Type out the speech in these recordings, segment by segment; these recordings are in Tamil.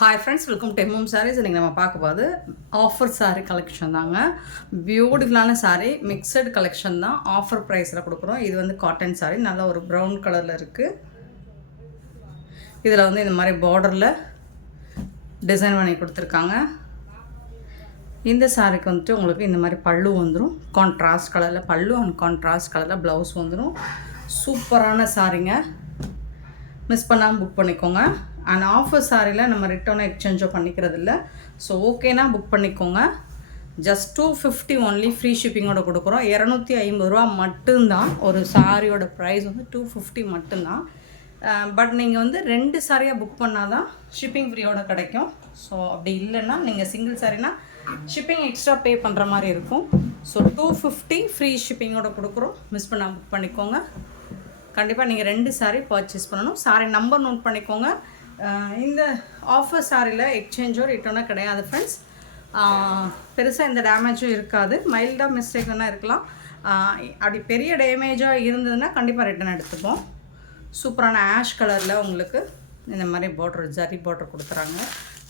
Hi friends welcome to M M sarees இன்றைக்கி நம்ம பார்க்க போது ஆஃபர் சாரீ கலெக்ஷன் தாங்க. பியூட்டிஃபுல்லான சாரீ மிக்சட் கலெக்ஷன் தான். ஆஃபர் ப்ரைஸில் கொடுக்குறோம். இது வந்து காட்டன் சாரீ நல்ல ஒரு ப்ரௌன் கலரில் இருக்குது இதில் வந்து இந்த மாதிரி பார்டரில் டிசைன் பண்ணி கொடுத்துருக்காங்க. இந்த சாரிக்கு வந்துட்டு உங்களுக்கு இந்த மாதிரி பல்லு வந்துடும் கான்ட்ராஸ்ட் கலரில் பல்லு அண்ட் கான்ட்ராஸ்ட் கலரில் ப்ளவுஸ் வந்துடும் சூப்பரான சாரீங்க மிஸ் பண்ணாமல் புக் பண்ணிக்கோங்க. அண்ட் ஆஃபர் சாரியில் நம்ம ரிட்டர்னோ எக்ஸ்சேஞ்சோ பண்ணிக்கிறது இல்லை ஸோ ஓகேனா புக் பண்ணிக்கோங்க. Just two fifty only free ஷிப்பிங்கோட கொடுக்குறோம். இரநூத்தி ஐம்பது ரூபா மட்டும்தான். ஒரு சாரியோட ப்ரைஸ் வந்து டூ ஃபிஃப்டி மட்டும்தான். Uh, பட் நீங்கள் வந்து ரெண்டு சாரியாக புக் பண்ணால் தான் ஷிப்பிங் ஃப்ரீயோட கிடைக்கும். ஸோ அப்படி இல்லைன்னா நீங்கள் சிங்கிள் சாரினா ஷிப்பிங் எக்ஸ்ட்ரா பே பண்ணுற மாதிரி இருக்கும். ஸோ டூ ஃபிஃப்டி ஃப்ரீ ஷிப்பிங்கோட கொடுக்குறோம். மிஸ் பண்ணால் புக் பண்ணிக்கோங்க. கண்டிப்பாக நீங்கள் ரெண்டு சாரீ பர்ச்சேஸ் பண்ணணும். சாரீ நம்பர் நோட் பண்ணிக்கோங்க. இந்த ஆஃபர் சாரியில் எக்ஸ்சேஞ்சோ ரிட்டர்னோ கிடையாது ஃப்ரெண்ட்ஸ் பெருசாக எந்த டேமேஜும் இருக்காது. மைல்டாக மிஸ்டேக் வேணால் இருக்கலாம். அப்படி பெரிய டேமேஜாக இருந்ததுன்னா கண்டிப்பாக ரிட்டர்ன் எடுத்துப்போம். சூப்பரான ஆஷ் கலரில் உங்களுக்கு இந்த மாதிரி பார்டர் ஜரி பார்டர் கொடுத்துறாங்க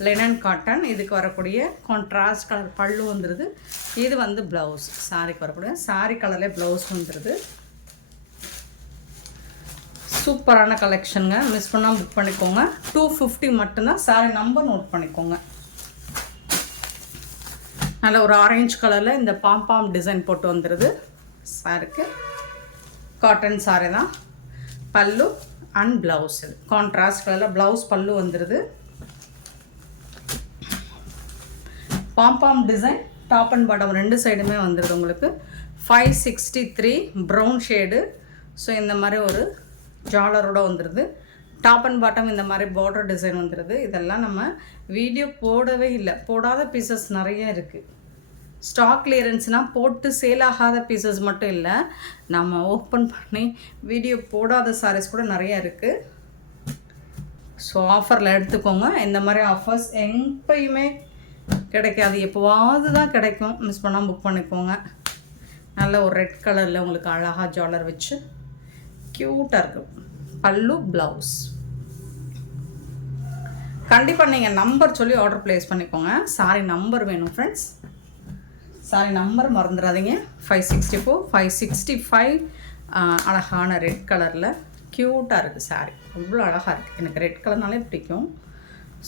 லெனன் காட்டன் இதுக்கு வரக்கூடிய கான்ட்ராஸ்ட் கலர் பல்லு வந்துடுது இது வந்து ப்ளவுஸ் சாரிக்கு வரக்கூடிய சாரி கலர்லேயே ப்ளவுஸ் வந்துடுது சூப்பரான கலெக்ஷனுங்க மிஸ் பண்ணால் புக் பண்ணிக்கோங்க. டூ ஃபிஃப்டி மட்டும்தான். சாரி நம்பர் நோட் பண்ணிக்கோங்க. நல்ல ஒரு ஆரஞ்சு கலரில் இந்த பாம்பாம் டிசைன் போட்டு வந்துடுது சாருக்கு காட்டன் சாரி தான். பல்லு அண்ட் ப்ளவுஸ் இது கான்ட்ராஸ்ட் கலரில் ப்ளவுஸ் பல்லு வந்துடுது பாம்பாம் டிசைன் டாப் அண்ட் பாட்டம் ரெண்டு சைடுமே வந்துடுது உங்களுக்கு. Five sixty three brown shade so இந்த மாதிரி ஒரு ஜாலரோடு வந்துடுது டாப் அண்ட் பாட்டம் இந்த மாதிரி பார்டர் டிசைன் வந்துடுது இதெல்லாம் நம்ம வீடியோ போடவே இல்லை. போடாத பீசஸ் நிறைய இருக்குது ஸ்டாக் கிளியரன்ஸ்னால் போட்டு சேல் ஆகாத பீசஸ் மட்டும் இல்லை. நம்ம ஓப்பன் பண்ணி வீடியோ போடாத சாரீஸ் கூட நிறைய இருக்குது ஸோ ஆஃபரில் எடுத்துக்கோங்க. இந்த மாதிரி ஆஃபர்ஸ் எப்பயுமே கிடைக்காது. எப்போவாவது தான் கிடைக்கும். மிஸ் பண்ணால் புக் பண்ணிக்கோங்க. நல்ல ஒரு ரெட் கலரில் உங்களுக்கு அழகாக ஜாலர் வச்சு க்யூட்டாக இருக்கும் பல்லு ப்ளவுஸ் கண்டிப்பாக நீங்கள் நம்பர் சொல்லி ஆர்டர் ப்ளேஸ் பண்ணிக்கோங்க. சாரி நம்பர் வேணும் ஃப்ரெண்ட்ஸ் சாரி நம்பர் மறந்துடாதீங்க. Five sixty four five sixty five அழகான ரெட் கலரில் க்யூட்டாக இருக்குது சாரி அவ்வளோ அழகாக இருக்குது எனக்கு ரெட் கலர்னாலே பிடிக்கும்.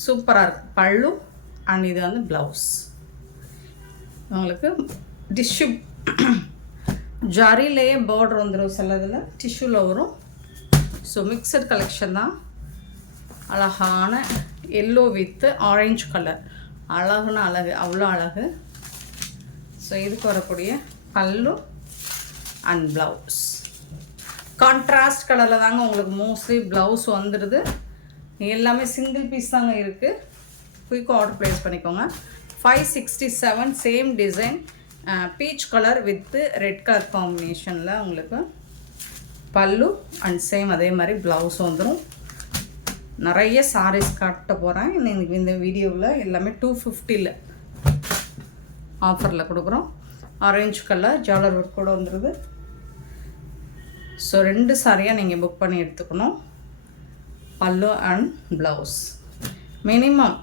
சூப்பராக இருக்குது பல்லு அண்ட் இது வந்து ப்ளவுஸ் உங்களுக்கு டிஷ்யூ ஜாரிலேயே பார்டர் வந்துடும் சிலதில் டிஷ்யூவில் வரும். ஸோ மிக்சர் கலெக்ஷன் தான். அழகான எல்லோ வித்து ஆரஞ்சு கலர் அழகுன அழகு அவ்வளோ அழகு. ஸோ இதுக்கு வரக்கூடிய பல்லு அண்ட் ப்ளவுஸ் கான்ட்ராஸ்ட் கலரில் தாங்க உங்களுக்கு மோஸ்ட்லி ப்ளவுஸ் வந்துடுது எல்லாமே சிங்கிள் பீஸ் தாங்க இருக்குது குயிக்காக ஆர்டர் ப்ளேஸ் பண்ணிக்கோங்க. Five sixty seven same design peach colour with red colour காம்பினேஷனில் உங்களுக்கு பல்லு அண்ட் சேம் அதே மாதிரி ப்ளவுஸ் வந்துடும் நிறைய சாரீஸ் காட்ட போகிறேன் இன்னைக்கு இந்த வீடியோவில் எல்லாமே டூ ஃபிஃப்டியில் ஆஃபரில் கொடுக்குறோம். ஆரஞ்சு கலர் ஜாலர் ஒர்க் கூட வந்துடுது ஸோ ரெண்டு சாரியாக நீங்கள் புக் பண்ணி எடுத்துக்கணும். Pallu and blouse minimum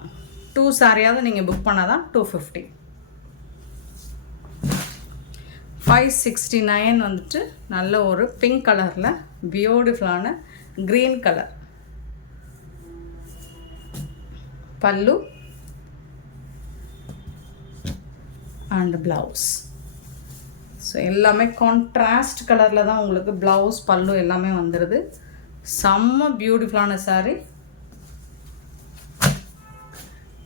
two சாரியாவது நீங்கள் புக் பண்ணால் தான் two fifty five sixty nine வந்துட்டு நல்ல ஒரு பிங்க் கலரில் பியூட்டிஃபுல்லான green colour pallu. And blouse so எல்லாமே கான்ட்ராஸ்ட் கலரில் தான் உங்களுக்கு ப்ளவுஸ் பல்லு எல்லாமே வந்துடுது செம்ம பியூட்டிஃபுல்லான சாரீ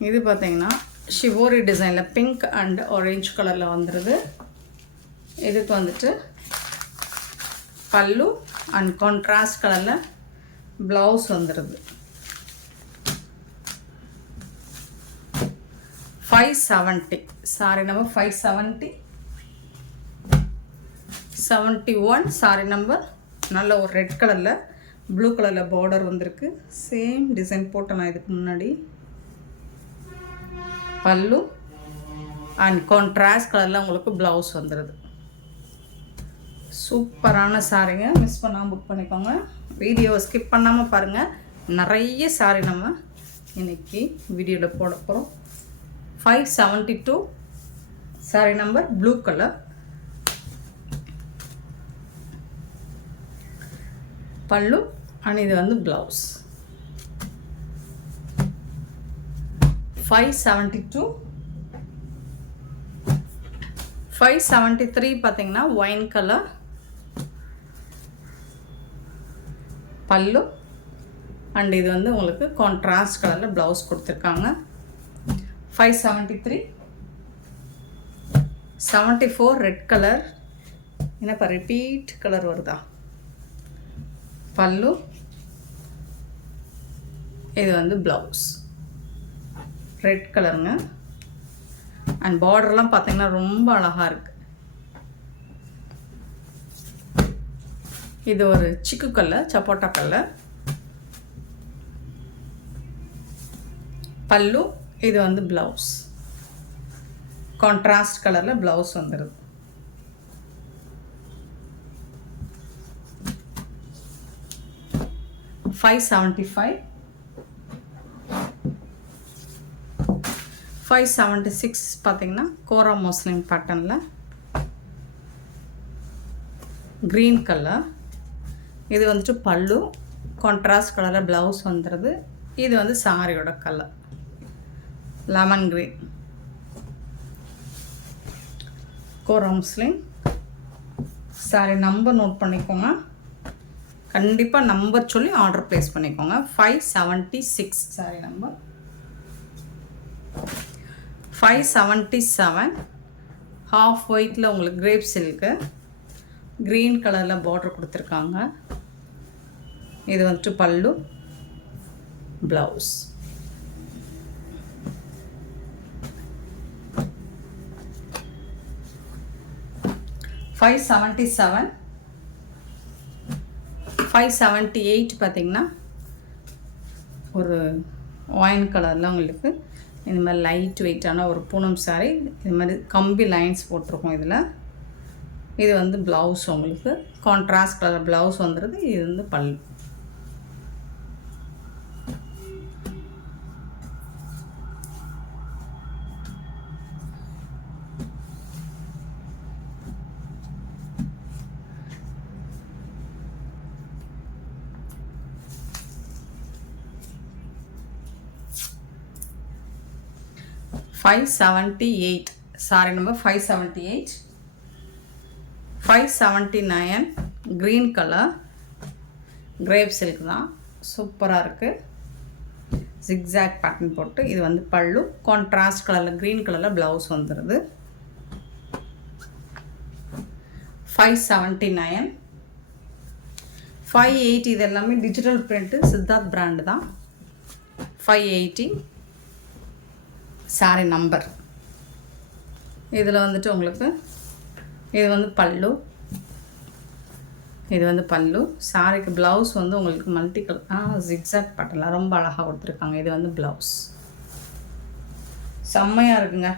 இது பார்த்தீங்கன்னா ஷிவோரி டிசைனில் பிங்க் அண்ட் ஆரேஞ்ச் கலரில் வந்துடுது இதுக்கு வந்துட்டு பல்லு அண்ட் கான்ட்ராஸ்ட் கலரில் ப்ளவுஸ் வந்துடுது five seventy saree number five seventy seventy one saree number நல்ல ஒரு ரெட் கலரில் ப்ளூ கலரில் பார்டர் வந்திருக்கு. சேம் டிசைன் போட்டேன் நான் இதுக்கு முன்னாடி. பல்லு அண்ட் கான்ட்ராஸ்ட் கலரில் உங்களுக்கு ப்ளவுஸ் வந்துடுது சூப்பரான சாரீங்க மிஸ் பண்ணாமல் புக் பண்ணிக்கோங்க. வீடியோவை ஸ்கிப் பண்ணாமல் பாருங்கள் நிறைய சாரி நம்ம இன்னைக்கு வீடியோவில் போட போகிறோம் five seventy two sari number blue colour pallu and இது வந்து blouse five seventy two five seventy three பார்த்தீங்கன்னா ஒயின் கலர் பல்லு. அண்ட் இது வந்து உங்களுக்கு கான்ட்ராஸ்ட் கலரில் ப்ளவுஸ் கொடுத்துருக்காங்க. Five seventy three seventy four red colour என்னப்பா ரிப்பீட் கலர் வருதா? பல்லு. இது வந்து ப்ளவுஸ் ரெட் கலருங்க அண்ட் பார்டர்லாம் பார்த்தீங்கன்னா ரொம்ப அழகாக இருக்குது இது ஒரு சிக்கு கல்லை சப்போட்டா கல்லை. பல்லு இது வந்து ப்ளவுஸ் கான்ட்ராஸ்ட் கலரில் ப்ளவுஸ் வந்துடுது five seventy five five seventy six பார்த்தீங்கன்னா கோரா முஸ்லிம் பேட்டர்னில் க்ரீன் கலர் இது வந்துட்டு பல்லு கான்ட்ராஸ்ட் கலரில் ப்ளவுஸ் வந்துடுது இது வந்து சாரியோட colour lemon green kora saree number note பண்ணிக்கோங்க. கண்டிப்பாக நம்பர் சொல்லி ஆர்டர் ப்ளேஸ் பண்ணிக்கோங்க. Five seventy six saree number five seventy seven half ஒயிட்டில் உங்களுக்கு கிரேப் சில்க்கு க்ரீன் கலரில் பார்டர் கொடுத்துருக்காங்க. இது வந்துட்டு pallu blouse five seventy seven five seventy eight பார்த்திங்கன்னா ஒரு ஒயின் கலரில் உங்களுக்கு இந்த மாதிரி லைட் வெயிட்டான ஒரு பூனம் சாரி இது மாதிரி கம்பி லைன்ஸ் போட்டிருக்கோம் இதில். இது வந்து ப்ளவுஸ் உங்களுக்கு. கான்ட்ராஸ்ட் கலர் ப்ளவுஸ் வந்துடுது இது வந்து பல் five seventy eight saree number five seventy eight five seventy nine green colour crepe silk தான். சூப்பராக இருக்குது ஜிக்ஸாக் பேட்டர்ன் போட்டு இது வந்து பல்லு. கான்ட்ராஸ்ட் கலரில் க்ரீன் கலரில் ப்ளவுஸ் வந்துடுது five seventy nine five eighty இது எல்லாமே டிஜிட்டல் பிரிண்ட்டு சித்தார்த் பிராண்டு தான். ஃபைவ் எயிட்டி சாரி நம்பர் இதில் வந்துட்டு உங்களுக்கு இது வந்து பல்லு. இது வந்து பல்லு. சாரிக்கு ப்ளவுஸ் வந்து உங்களுக்கு மல்டி கலர் ஆ ஜிக்ஸாக் பட்டலாம் ரொம்ப அழகாக கொடுத்துருக்காங்க. இது வந்து ப்ளவுஸ் செம்மையாக இருக்குங்க.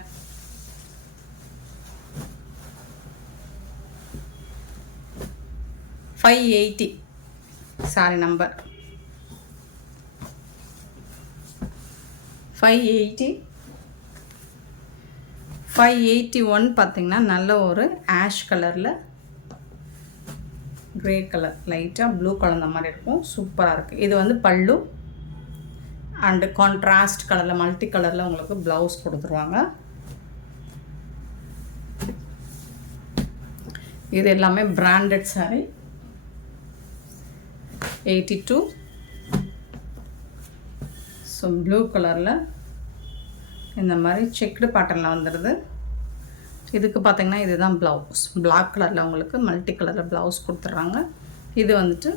Five eighty saree number five eighty five eighty one பார்த்திங்கன்னா நல்ல ஒரு ஆஷ் கலரில் க்ரே கலர் லைட்டாக ப்ளூ கலந்த மாதிரி இருக்கும். சூப்பராக இருக்குது இது வந்து பல்லு. அண்டு கான்ட்ராஸ்ட் கலரில் மல்டி கலரில் உங்களுக்கு ப்ளவுஸ் கொடுத்துருவாங்க. இது எல்லாமே branded saree eighty two so blue கலரில் இந்த மாதிரி செக்டு பேட்டர்னில் வந்துடுது இதுக்கு பார்த்தீங்கன்னா இதுதான் ப்ளவுஸ் பிளாக் கலரில் உங்களுக்கு மல்டி கலரில் ப்ளவுஸ் கொடுத்துட்றாங்க இது வந்துட்டு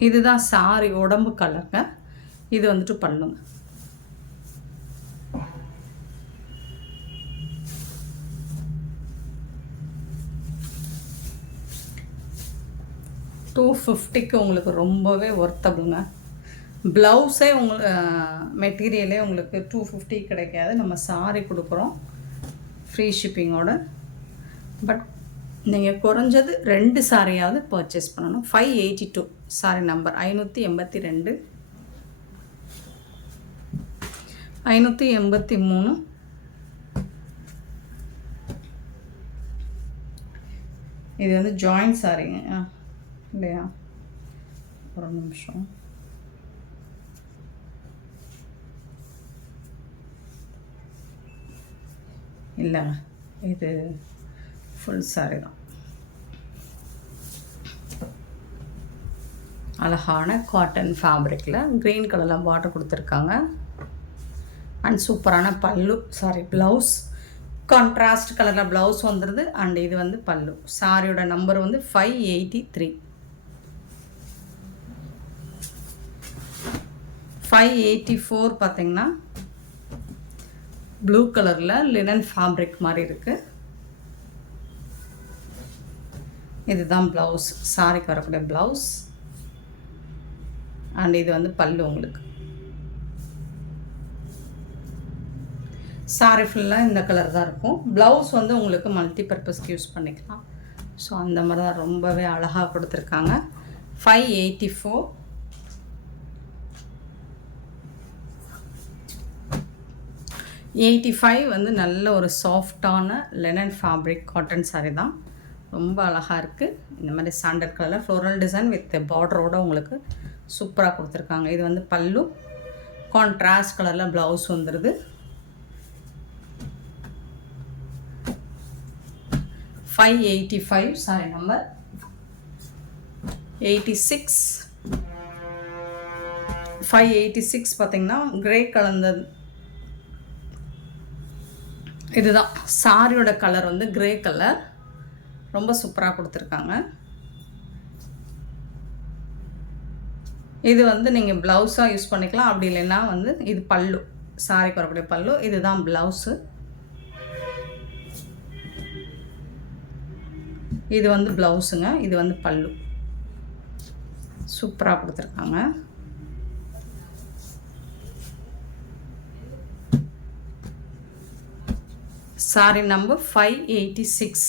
இதுதான் சாரி உடம்பு கலருங்க இது வந்துட்டு பண்ணுங்க. டூ ஃபிஃப்டிக்கு உங்களுக்கு ரொம்பவே ஒர்த்தபுளுங்க ப்ளவுஸே உங்கள் மெட்டீரியலே உங்களுக்கு டூ ஃபிஃப்டி கிடைக்காது. நம்ம சாரி கொடுக்குறோம். ஃப்ரீ ஷிப்பிங்கோட பட் நீங்கள் குறைஞ்சது ரெண்டு சாரியாவது பர்ச்சேஸ் பண்ணணும். Five eighty two saree number ஐநூற்றி எண்பத்தி ரெண்டு. ஐநூற்றி எண்பத்தி மூணு. இது வந்து ஜாயிண்ட் சாரிங்க ஆ இல்லையா? ஒரு நிமிஷம். இல்லை இது ஃபுல் சாரி தான். அழகான காட்டன் ஃபேப்ரிக்கில் க்ரீன் கலரில் பார்டர் கொடுத்துருக்காங்க. அண்ட் சூப்பரான பல்லு சாரி ப்ளவுஸ் கான்ட்ராஸ்ட் கலரில் ப்ளவுஸ் வந்துடுது அண்ட் இது வந்து பல்லு. சாரியோட நம்பர் வந்து five eighty three five eighty four பார்த்தீங்கன்னா ப்ளூ கலரில் லினன் ஃபேப்ரிக் மாதிரி இருக்குது இதுதான் ப்ளவுஸ் சாரிக்கு வரக்கூடிய ப்ளவுஸ் அண்ட் இது வந்து பல்லு உங்களுக்கு. சாரி ஃபுல்லாக இந்த கலர் தான் இருக்கும். ப்ளவுஸ் வந்து உங்களுக்கு மல்டி பர்பஸ்க்கு யூஸ் பண்ணிக்கலாம். ஸோ அந்த மாதிரி தான் ரொம்பவே அழகாக கொடுத்துருக்காங்க. Five eighty four eighty five வந்து நல்ல ஒரு சாஃப்டான லெனன் ஃபேப்ரிக் காட்டன் சாரீ தான். ரொம்ப அழகாக இருக்குது இந்த மாதிரி சாண்டல் கலரில் ஃப்ளோரல் டிசைன் வித் பார்டரோட உங்களுக்கு சூப்பராக கொடுத்துருக்காங்க. இது வந்து பல்லு. கான்ட்ராஸ்ட் கலரில் ப்ளவுஸ் வந்துடுது five eighty five saree number eighty six five eighty six பார்த்தீங்கன்னா கிரே கலந்தது இதுதான். சாரியோட கலர் வந்து கிரே கலர் ரொம்ப சூப்பராக கொடுத்துருக்காங்க. இது வந்து நீங்கள் ப்ளவுஸாக யூஸ் பண்ணிக்கலாம். அப்படி இல்லைன்னா வந்து இது பல்லு. சாரிக்கு வரக்கூடிய பல்லு. இதுதான் ப்ளவுஸு இது வந்து ப்ளவுஸுங்க இது வந்து பல்லு. சூப்பராக கொடுத்துருக்காங்க. Saree number five eighty six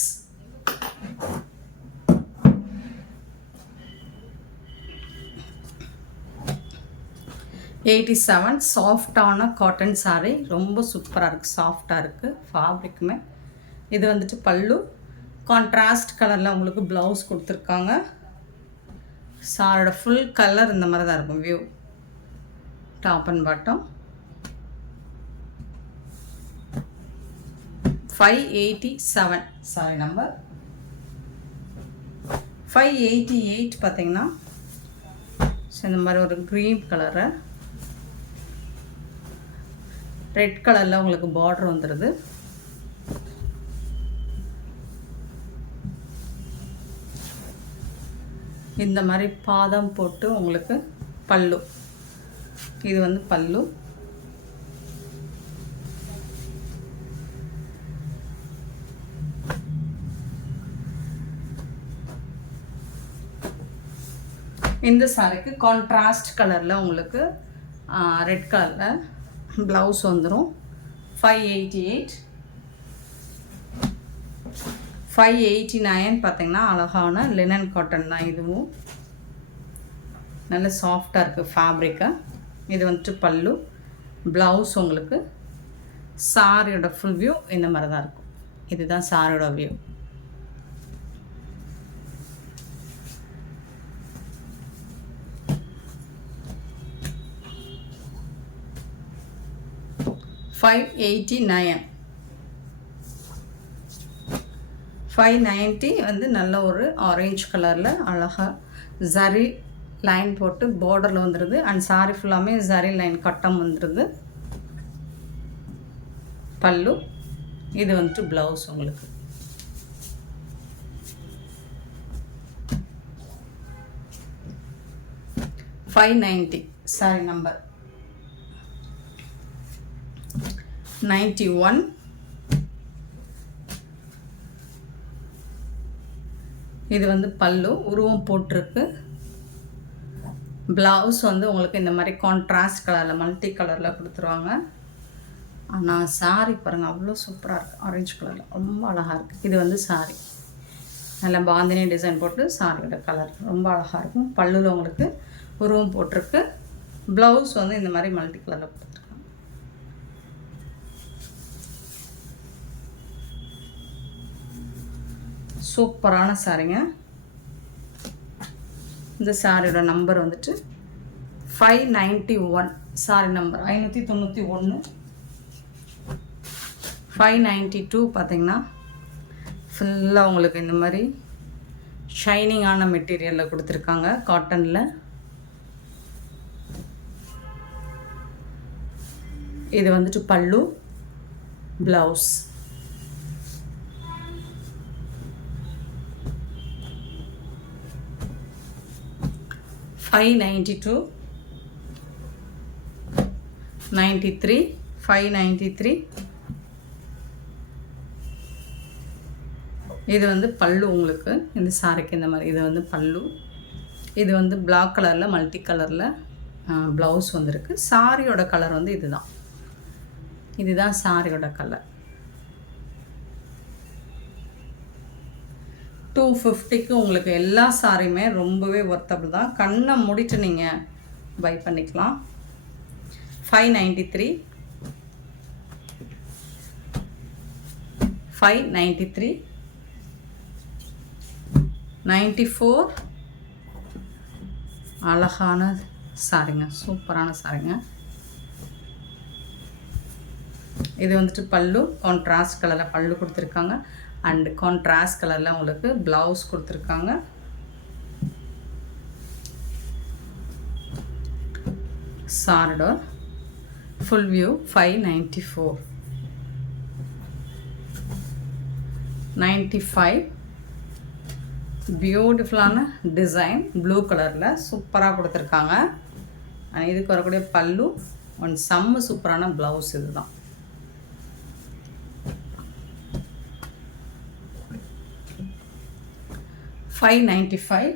eighty seven சாஃப்டான காட்டன் சாரீ ரொம்ப சூப்பராக இருக்குது சாஃப்டாக இருக்குது ஃபேப்ரிக்குமே இது வந்துட்டு பல்லு. கான்ட்ராஸ்ட் கலரில் உங்களுக்கு ப்ளவுஸ் கொடுத்துருக்காங்க. சாரோட ஃபுல் கலர் இந்த மாதிரி தான் இருக்கும் view top and bottom five eighty seven saree number five eighty eight பார்த்தீங்கன்னா ஸோ இந்த மாதிரி ஒரு க்ரீன் கலரை ரெட் கலரில் உங்களுக்கு பார்டர் வந்துடுது இந்த மாதிரி பாதம் போட்டு உங்களுக்கு பல்லு. இது வந்து பல்லு. இந்த சாரிக்கு கான்ட்ராஸ்ட் கலரில் உங்களுக்கு ரெட் கலரில் ப்ளவுஸ் வந்துடும் five eighty eight five eighty nine பார்த்திங்கன்னா அழகான லினன் காட்டன் தான் இதுவும். நல்ல சாஃப்டாக இருக்குது ஃபேப்ரிக்கு இது வந்துட்டு பல்லு. ப்ளவுஸ் உங்களுக்கு சாரியோட ஃபுல் வியூ இந்த மாதிரி தான் இருக்கும். இதுதான் சாரியோட view five eighty nine five ninety வந்து நல்ல ஒரு ஆரேஞ்ச் கலரில் அழகாக ஜரி லைன் போட்டு பார்டரில் வந்துடுது அண்ட் சாரி ஃபுல்லாமே ஜரி லைன் கட்டம் வந்துடுது பல்லு. இது வந்துட்டு ப்ளவுஸ் உங்களுக்கு. Five ninety saree number ninety one இது வந்து பல்லு உருவம் போட்டிருக்கு. ப்ளவுஸ் வந்து உங்களுக்கு இந்த மாதிரி கான்ட்ராஸ்ட் கலரில் மல்டி கலரில் கொடுத்துருவாங்க. ஆனால் சாரி பாருங்கள் அவ்வளோ சூப்பராக இருக்குது ஆரஞ்சு கலரில் ரொம்ப அழகாக இருக்குது இது வந்து சாரி நல்லா பாந்தினி டிசைன் போட்டு சாரியோட கலர் ரொம்ப அழகாக இருக்கும். பல்லுல உங்களுக்கு உருவம் போட்டிருக்கு. ப்ளவுஸ் வந்து இந்த மாதிரி மல்டி கலரில் சூப்பரான சாரிங்க இந்த சாரியோட நம்பர் வந்துட்டு five ninety one saree number ஐநூற்றி தொண்ணூற்றி ஒன்று ஃபைவ் நைன்ட்டி டூ பார்த்தீங்கன்னா ஃபுல்லாக உங்களுக்கு இந்த மாதிரி ஷைனிங்கான மெட்டீரியலில் கொடுத்துருக்காங்க காட்டனில் இது வந்துட்டு pallu blouse five ninety two ninety three five ninety three இது வந்து பல்லு உங்களுக்கு. இந்த சாரிக்கு இந்த மாதிரி. இது வந்து பல்லு. இது வந்து பிளாக் கலரில் மல்டி கலரில் ப்ளவுஸ் வந்திருக்கு. சாரியோட கலர் வந்து இதுதான். இதுதான் சாரியோட கலர் டூ ஃபிஃப்டிக்கு உங்களுக்கு எல்லா சாரியுமே ரொம்பவே ஒர்த்தபிள் தான். கண்ணை முடிச்சு நீங்கள் பை பண்ணிக்கலாம். Five ninety three five ninety three ninety four அழகான சாரிங்க சூப்பரான சாரிங்க இது வந்துட்டு பல்லு கான்ட்ராஸ்ட் கலரில் பல்லு கொடுத்துருக்காங்க. அண்ட் கான்ட்ராஸ்ட் கலரில் உங்களுக்கு ப்ளவுஸ் கொடுத்துருக்காங்க. சாரிடோ full view five ninety four ninety five பியூட்டிஃபுல்லான டிசைன் ப்ளூ கலரில் சூப்பராக கொடுத்துருக்காங்க இதுக்கு வரக்கூடிய பல்லு ஒன் செம்ம சூப்பரான ப்ளவுஸ் இதுதான். Five ninety five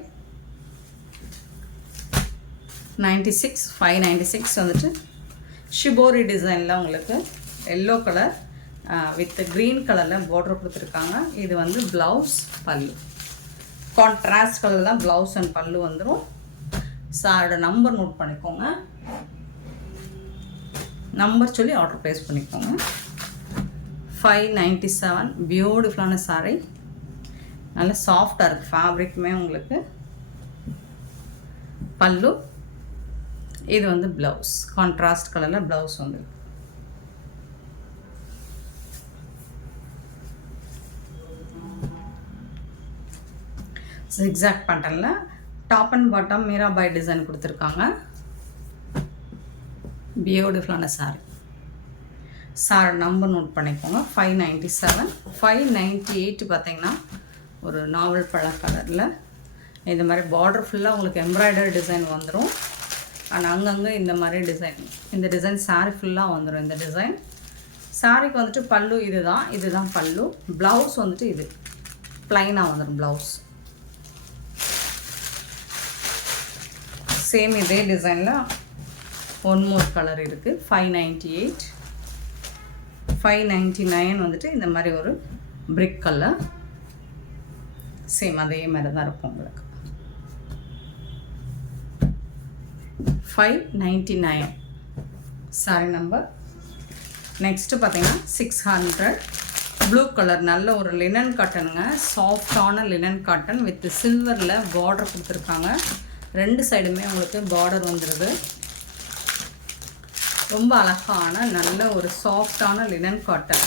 ninety six five ninety six வந்துட்டு ஷிபோரி டிசைனில் உங்களுக்கு எல்லோ கலர் வித் க்ரீன் கலரில் பார்டர் கொடுத்துருக்காங்க. இது வந்து ப்ளவுஸ் பல்லு. கான்ட்ராஸ்ட் கலர் தான் ப்ளவுஸ் அண்ட் பல்லு வந்துடும் சாரோட நம்பர் நோட் பண்ணிக்கோங்க. நம்பர் சொல்லி ஆர்டர் ப்ளேஸ் பண்ணிக்கோங்க. ஃபைவ் நைன்ட்டி செவன் பியூட்டிஃபுல்லான சாரீ நல்ல சாஃப்டாக இருக்குது ஃபேப்ரிக்குமே உங்களுக்கு. பல்லு. இது வந்து ப்ளவுஸ் கான்ட்ராஸ்ட் கலரில் ப்ளவுஸ் வந்து எக்ஸாக்ட் பேட்டர்னில் top and bottom Meera Bai design கொடுத்துருக்காங்க. பியூட்டிஃபுல்லான சாரி சார் நம்பர் நோட் பண்ணிக்கோங்க. Five ninety seven five ninety eight பார்த்தீங்கன்னா ஒரு நாவல் பழ கலரில் இந்த மாதிரி பார்டர் ஃபுல்லாக உங்களுக்கு எம்ப்ராய்டரி டிசைன் வந்துடும் அண்ட் அங்கங்கே இந்த மாதிரி டிசைன் இந்த டிசைன் சாரீ ஃபுல்லாக வந்துடும் இந்த டிசைன் சாரிக்கு வந்துட்டு பல்லு இது தான் இது தான் பல்லு. ப்ளவுஸ் வந்துட்டு இது. ப்ளைனாக வந்துடும் ப்ளவுஸ் சேம் இதே டிசைனில் ஒன் மோர் கலர் இருக்குது five ninety eight five ninety nine வந்துட்டு இந்த மாதிரி ஒரு பிரிக் கலர் சேம் அதே மாதிரி தான் இருக்கும் உங்களுக்கு. Five ninety nine saree number next பார்த்தீங்கன்னா சிக்ஸ் ஹண்ட்ரட் ப்ளூ கலர் நல்ல ஒரு லினன் காட்டனுங்க சாஃப்டான லினன் காட்டன் வித் சில்வரில் பார்டர் கொடுத்துருக்காங்க. ரெண்டு சைடுமே உங்களுக்கு பார்டர் வந்துடுது ரொம்ப அழகான நல்ல ஒரு சாஃப்டான லினன் காட்டன்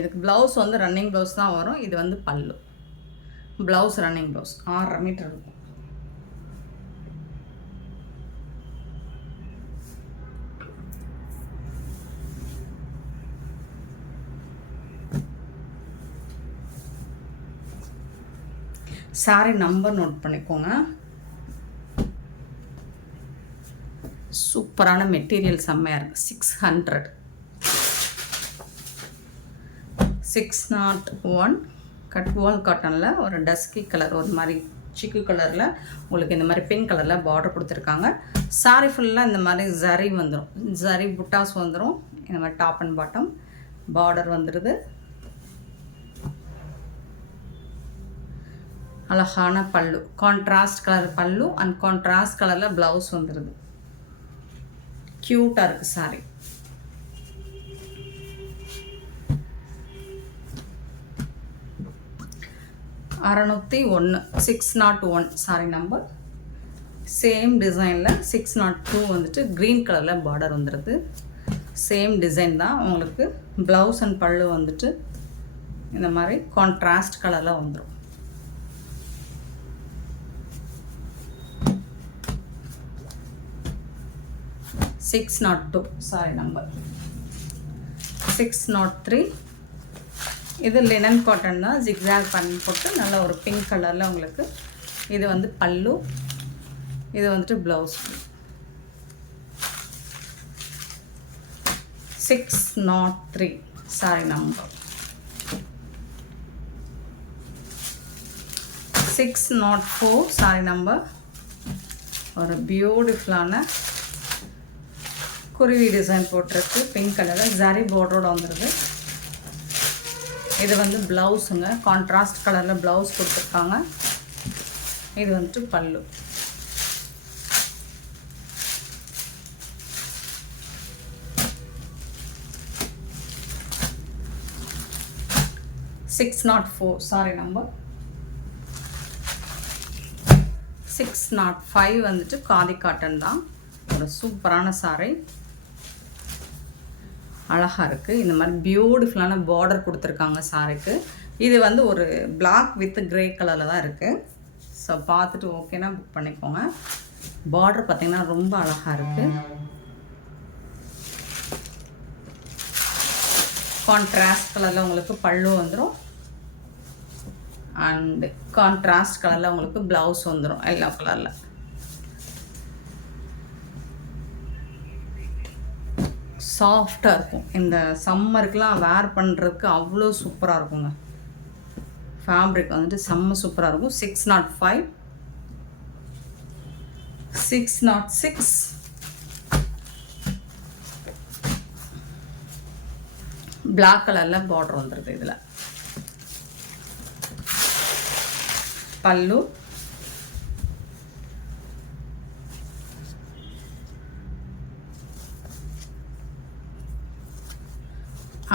இதுக்கு ப்ளவுஸ் வந்து ரன்னிங் ப்ளவுஸ் தான் வரும். இது வந்து பல்லு. ப்ளவுஸ் ரன்னிங் ப்ளவுஸ் ஆறரை மீட்டர் இருக்கும். சாரி நம்பர் நோட் பண்ணிக்கோங்க. சூப்பரான மெட்டீரியல் செம்மையாக இருக்குது six hundred six nought one. Gadwal காட்டனில் ஒரு டஸ்கி கலர் ஒரு மாதிரி சிக்கு கலரில் உங்களுக்கு இந்த மாதிரி பிங்க் கலரில் பார்டர் கொடுத்துருக்காங்க. சாரி ஃபுல்லாக இந்த மாதிரி ஜரி வந்துடும் ஜரி புட்டாஸ் வந்துடும் இந்த மாதிரி டாப் அண்ட் பாட்டம் பார்டர் வந்துடுது அழகான pallu. Contrast colour pallu and contrast கலரில் ப்ளவுஸ் வந்துடுது க்யூட்டாக இருக்குது சாரி அறநூற்றி ஒன்று six nought one saree number same டிசைனில் சிக்ஸ் நாட் டூ வந்துட்டு க்ரீன் கலரில் பார்டர் வந்துடுது சேம் டிசைன் தான் உங்களுக்கு ப்ளவுஸ் அண்ட் பல்லு வந்துட்டு இந்த மாதிரி கான்ட்ராஸ்ட் கலரில் வந்துடும் six nought two saree number six nought three இது லினன் காட்டன் தான். ஜிக்ஸாக் பண்ணி போட்டு நல்ல ஒரு பிங்க் கலரில் உங்களுக்கு இது வந்து பல்லு இது வந்துட்டு blouse six nought three saree number six nought four saree number ஒரு பியூட்டிஃபுல்லான குருவி டிசைன் போட்டிருக்கு. பிங்க் கலரில் ஜரி பார்டரோட வந்துடுது இது வந்து ப்ளவுஸுங்க. கான்ட்ராஸ்ட் கலரில் ப்ளவுஸ் கொடுத்துருக்காங்க. இது வந்துட்டு pallu. Six nought four saree number six nought five வந்துட்டு காதி காட்டன் தான். ஒரு சூப்பரான சாரி அழகாக இருக்குது இந்த மாதிரி பியூட்டிஃபுல்லான பார்டர் கொடுத்துருக்காங்க சாருக்கு. இது வந்து ஒரு பிளாக் வித் க்ரே கலரில் தான் இருக்குது ஸோ பார்த்துட்டு ஓகேனா புக் பண்ணிக்கோங்க. பார்டர் பார்த்திங்கன்னா ரொம்ப அழகாக இருக்குது கான்ட்ராஸ்ட் கலரில் உங்களுக்கு பல்லு வந்துடும் அண்டு கான்ட்ராஸ்ட் கலரில் உங்களுக்கு ப்ளவுஸ் வந்துடும் எல்லா கலரில் சாஃப்டாக இருக்கும். இந்த சம்மருக்குலாம் வேர் பண்ணுறதுக்கு அவ்வளோ சூப்பராக இருக்குங்க. ஃபேப்ரிக் வந்துட்டு செம்ம சூப்பராக இருக்கும். Six nought five six nought six black கலரில் பார்டர் வந்துடுது இதில். பல்லு.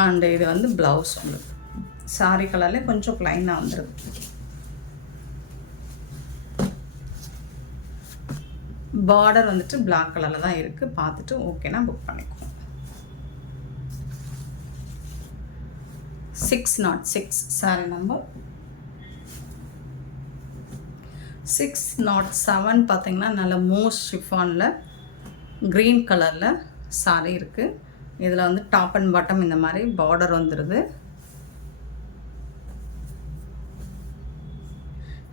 அண்டு இது வந்து ப்ளவுஸ் உங்களுக்கு. சாரி கலரில் கொஞ்சம் ப்ளைனாக வந்துருக்கு பார்டர் வந்துட்டு பிளாக் கலரில் தான் இருக்குது பார்த்துட்டு ஓகேனா புக் பண்ணிக்குவோம் six nought six saree number six nought seven பார்த்தீங்கன்னா நல்ல மோஸ்ட் ஷிஃபானில் க்ரீன் கலரில் சாரி இருக்குது இதில் வந்து டாப் அண்ட் பாட்டம் இந்த மாதிரி பார்டர் வந்துடுது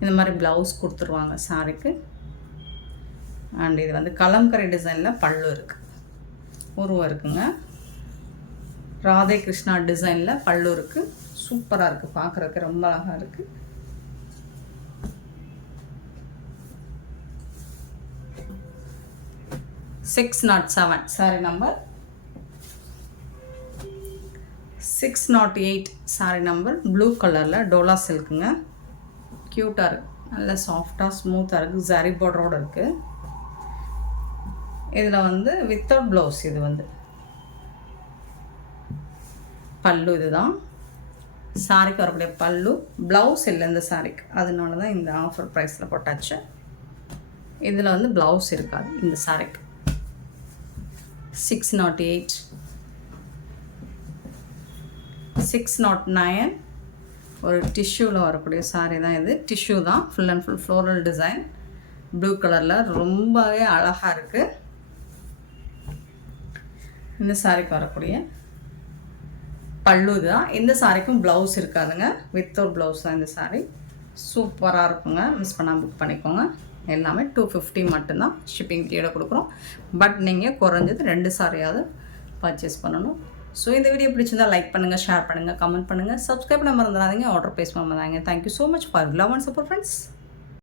இந்த மாதிரி ப்ளவுஸ் கொடுத்துருவாங்க சாரிக்கு அண்ட் இது வந்து கலம்கரை டிசைனில் பல்லு இருக்குது உருவம் இருக்குங்க. ராதே கிருஷ்ணா டிசைனில் பல்லு இருக்குது சூப்பராக இருக்குது பார்க்குறதுக்கு ரொம்ப அழகாக இருக்குது six nought seven saree number six nought eight saree number blue கலரில் டோலா சில்க்குங்க க்யூட்டாக இருக்குது நல்ல சாஃப்டாக ஸ்மூத்தாக இருக்குது ஜரி பார்டரோடு இருக்குது இதில் வந்து வித்தவுட் ப்ளவுஸ் இது வந்து. பல்லு இதுதான். சாரிக்கு வரக்கூடிய பல்லு. ப்ளவுஸ் இல்லை இந்த சாரிக்கு. அதனால தான் இந்த ஆஃபர் ப்ரைஸில் போட்டாச்சு. இதில் வந்து ப்ளவுஸ் இருக்காது இந்த சாரிக்கு. Six nought eight six nought nine ஒரு டிஷ்யூவில் வரக்கூடிய சாரீ தான் இது. டிஷ்யூ தான். Full and full floral design blue கலரில் ரொம்பவே அழகாக இருக்குது இந்த சாரிக்கு வரக்கூடிய பல்லு தான். இந்த சாரிக்கும் ப்ளவுஸ் இருக்காதுங்க. வித்தவுட் ப்ளவுஸ் தான் இந்த சாரீ சூப்பராக இருக்குங்க. மிஸ் பண்ணால் புக் பண்ணிக்கோங்க. எல்லாமே டூ ஃபிஃப்டி மட்டும்தான். ஷிப்பிங் கீழே கொடுக்குறோம். பட் நீங்கள் குறைஞ்சது ரெண்டு சாரியாவது பர்ச்சேஸ் பண்ணணும். ஸோ இந்த வீடியோ பிடிச்சிருந்தா லைக் பண்ணுங்கள் ஷேர் பண்ணுங்கள் கமெண்ட் பண்ணுங்கள் சப்ஸ்கிரைப் பண்ண மறந்துடாதீங்க ஆர்டர் பேஸ் பண்ணாதீங்க thank you so much for love and support friends